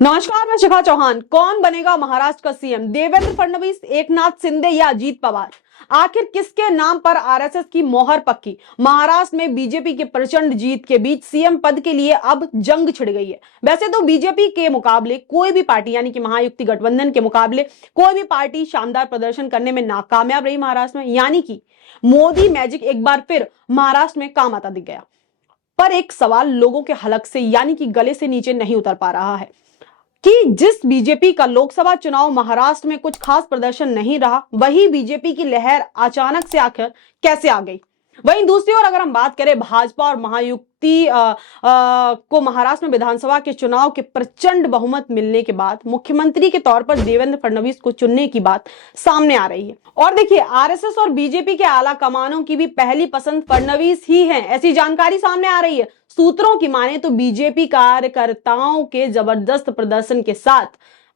नमस्कार, मैं शिखा चौहान। कौन बनेगा महाराष्ट्र का सीएम? देवेंद्र फडणवीस, एकनाथ शिंदे या अजीत पवार? आखिर किसके नाम पर आरएसएस की मोहर पक्की? महाराष्ट्र में बीजेपी के प्रचंड जीत के बीच सीएम पद के लिए अब जंग छिड़ गई है। वैसे तो बीजेपी के मुकाबले कोई भी पार्टी यानी कि महायुति गठबंधन के मुकाबले कोई भी पार्टी शानदार प्रदर्शन करने में नाकामयाब रही महाराष्ट्र में, यानी कि मोदी मैजिक एक बार फिर महाराष्ट्र में काम आता दिख गया। पर एक सवाल लोगों के हलक से यानी कि गले से नीचे नहीं उतर पा रहा है कि जिस बीजेपी का लोकसभा चुनाव महाराष्ट्र में कुछ खास प्रदर्शन नहीं रहा, वही बीजेपी की लहर अचानक से आकर कैसे आ गई। वहीं दूसरी ओर अगर हम बात करें भाजपा और महायुति को महाराष्ट्र में विधानसभा के चुनाव के प्रचंड बहुमत मिलने के बाद मुख्यमंत्री के तौर पर देवेंद्र फडणवीस को चुनने की बात सामने आ रही है। और देखिए, आरएसएस और बीजेपी के आला कमानों की भी पहली पसंद फडणवीस ही है, ऐसी जानकारी सामने आ रही है। सूत्रों की माने तो बीजेपी कार्यकर्ताओं के जबरदस्त प्रदर्शन के साथ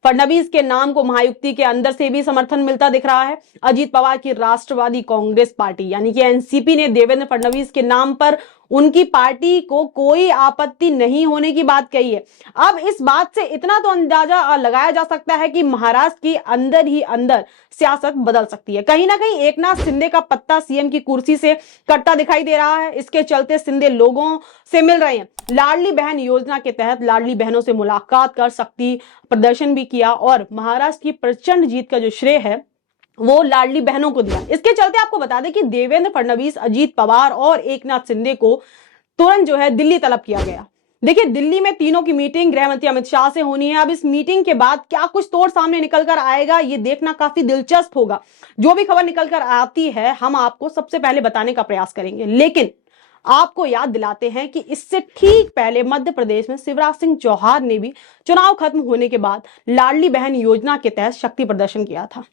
फडणवीस के नाम को महायुति के अंदर से भी समर्थन मिलता दिख रहा है। अजीत पवार की राष्ट्रवादी कांग्रेस पार्टी यानी कि एनसीपी ने देवेंद्र फडणवीस के नाम पर उनकी पार्टी को कोई आपत्ति नहीं होने की बात कही है। अब इस बात से इतना तो अंदाजा लगाया जा सकता है कि महाराष्ट्र की अंदर ही अंदर सियासत बदल सकती है। कहीं ना कहीं एकनाथ शिंदे का पत्ता सीएम की कुर्सी से कटता दिखाई दे रहा है। इसके चलते शिंदे लोगों से मिल रहे हैं। लाडली बहन योजना के तहत लाडली बहनों से मुलाकात कर शक्ति प्रदर्शन भी किया और महाराष्ट्र की प्रचंड जीत का जो श्रेय है वो लाडली बहनों को दिया। इसके चलते आपको बता दें कि देवेंद्र फडणवीस, अजीत पवार और एकनाथ शिंदे को तुरंत जो है दिल्ली तलब किया गया। देखिए, दिल्ली में तीनों की मीटिंग गृह मंत्री अमित शाह से होनी है। अब इस मीटिंग के बाद क्या कुछ तोड़ सामने निकल कर आएगा, ये देखना काफी दिलचस्प होगा। जो भी खबर निकल कर आती है हम आपको सबसे पहले बताने का प्रयास करेंगे, लेकिन आपको याद दिलाते हैं कि इससे ठीक पहले मध्य प्रदेश में शिवराज सिंह चौहान ने भी चुनाव खत्म होने के बाद लाडली बहन योजना के तहत शक्ति प्रदर्शन किया था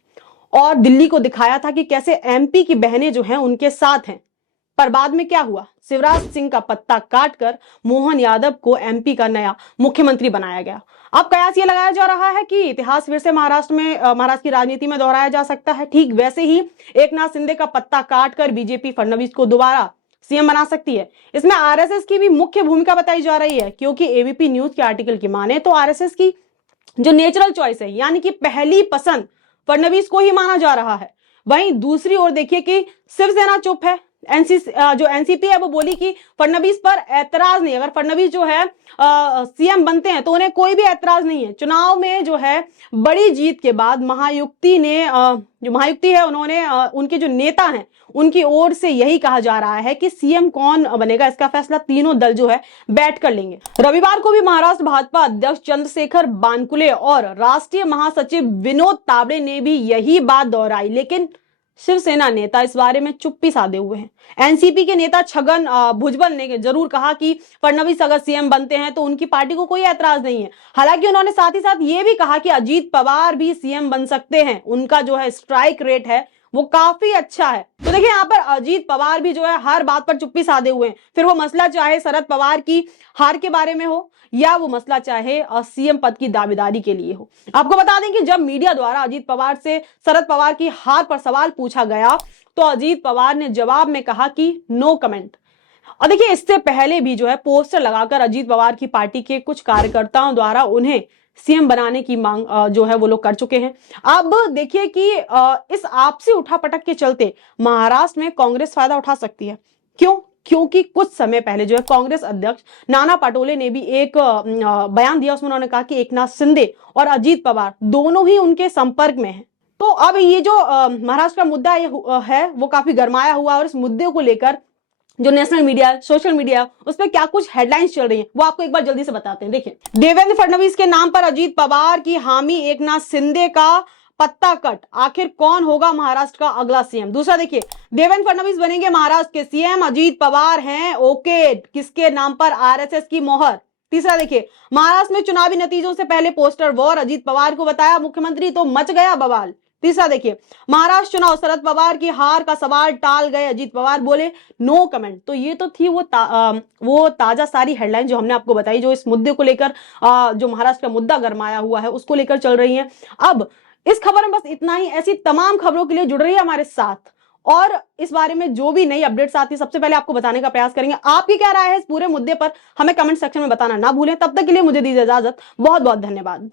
और दिल्ली को दिखाया था कि कैसे एमपी की बहनें जो हैं उनके साथ हैं। पर बाद में क्या हुआ? शिवराज सिंह का पत्ता काटकर मोहन यादव को एमपी का नया मुख्यमंत्री बनाया गया। अब कयास ये लगाया जा रहा है कि इतिहास फिर से महाराष्ट्र की राजनीति में दोहराया जा सकता है। ठीक वैसे ही एकनाथ शिंदे का पत्ता काटकर बीजेपी फडणवीस को दोबारा सीएम बना सकती है। इसमें आरएसएस की भी मुख्य भूमिका बताई जा रही है, क्योंकि एबीपी न्यूज के आर्टिकल की माने तो आरएसएस की जो नेचुरल चॉइस है यानी कि पहली पसंद फडणवीस को ही माना जा रहा है। वहीं दूसरी ओर देखिए कि शिवसेना चुप है। जो एनसीपी है वो बोली कि फडणवीस पर ऐतराज नहीं, अगर फडणवीस जो है सीएम बनते हैं तो उन्हें कोई भी ऐतराज नहीं है। चुनाव में जो है बड़ी जीत के बाद महायुति ने जो महायुति है उन्होंने उनके जो नेता हैं उनकी ओर से यही कहा जा रहा है कि सीएम कौन बनेगा इसका फैसला तीनों दल जो है बैठ कर लेंगे। रविवार को भी महाराष्ट्र भाजपा अध्यक्ष चंद्रशेखर बानकुले और राष्ट्रीय महासचिव विनोद तावड़े ने भी यही बात दोहराई, लेकिन शिवसेना नेता इस बारे में चुप्पी साधे हुए हैं। एनसीपी के नेता छगन भुजबल ने जरूर कहा कि फडणवीस अगर सीएम बनते हैं तो उनकी पार्टी को कोई ऐतराज नहीं है। हालांकि उन्होंने साथ ही साथ ये भी कहा कि अजीत पवार भी सीएम बन सकते हैं, उनका जो है स्ट्राइक रेट है वो काफी अच्छा है। तो देखिए, यहाँ पर अजीत पवार भी जो है हर बात पर चुप्पी साधे हुए हैं। फिर वो मसला चाहे शरद पवार की हार के बारे में हो या वो मसला चाहे सीएम पद की दावेदारी के लिए हो। आपको बता दें कि जब मीडिया द्वारा अजीत पवार से शरद पवार की हार पर सवाल पूछा गया तो अजीत पवार ने जवाब में कहा कि नो कमेंट। और देखिए, इससे पहले भी जो है पोस्टर लगाकर अजीत पवार की पार्टी के कुछ कार्यकर्ताओं द्वारा उन्हें सीएम बनाने की मांग जो है वो लोग कर चुके हैं। अब देखिए कि इस आपसी उठापटक के चलते महाराष्ट्र में कांग्रेस फायदा उठा सकती है। क्यों? क्योंकि कुछ समय पहले जो है कांग्रेस अध्यक्ष नाना पटोले ने भी एक बयान दिया। उसमें उन्होंने कहा कि एकनाथ शिंदे और अजीत पवार दोनों ही उनके संपर्क में हैं। तो अब ये जो महाराष्ट्र का मुद्दा है वो काफी गरमाया हुआ और इस मुद्दे को लेकर जो नेशनल मीडिया, सोशल मीडिया, उस पर क्या कुछ हेडलाइंस चल रही हैं वो आपको एक बार जल्दी से बताते हैं। देखिए, देवेंद्र फडणवीस के नाम पर अजीत पवार की हामी, एकनाथ शिंदे का पत्ता कट, आखिर कौन होगा महाराष्ट्र का अगला सीएम? दूसरा देखिए, देवेंद्र फडणवीस बनेंगे महाराष्ट्र के सीएम, अजीत पवार हैं ओके, किसके नाम पर आरएसएस की मोहर? तीसरा देखिए, महाराष्ट्र में चुनावी नतीजों से पहले पोस्टर वॉर, अजीत पवार को बताया मुख्यमंत्री तो मच गया बवाल। तीसरा देखिए, महाराष्ट्र चुनाव, शरद पवार की हार का सवाल टाल गए, अजीत पवार बोले नो कमेंट। तो ये तो थी वो ताजा सारी हेडलाइन जो हमने आपको बताई, जो इस मुद्दे को लेकर जो महाराष्ट्र का मुद्दा गरमाया हुआ है उसको लेकर चल रही है। अब इस खबर में बस इतना ही। ऐसी तमाम खबरों के लिए जुड़ रही है हमारे साथ और इस बारे में जो भी नई अपडेट्स आती है सबसे पहले आपको बताने का प्रयास करेंगे। आपकी क्या राय है इस पूरे मुद्दे पर हमें कमेंट सेक्शन में बताना ना भूलें। तब तक के लिए मुझे दीजिए इजाजत। बहुत बहुत धन्यवाद।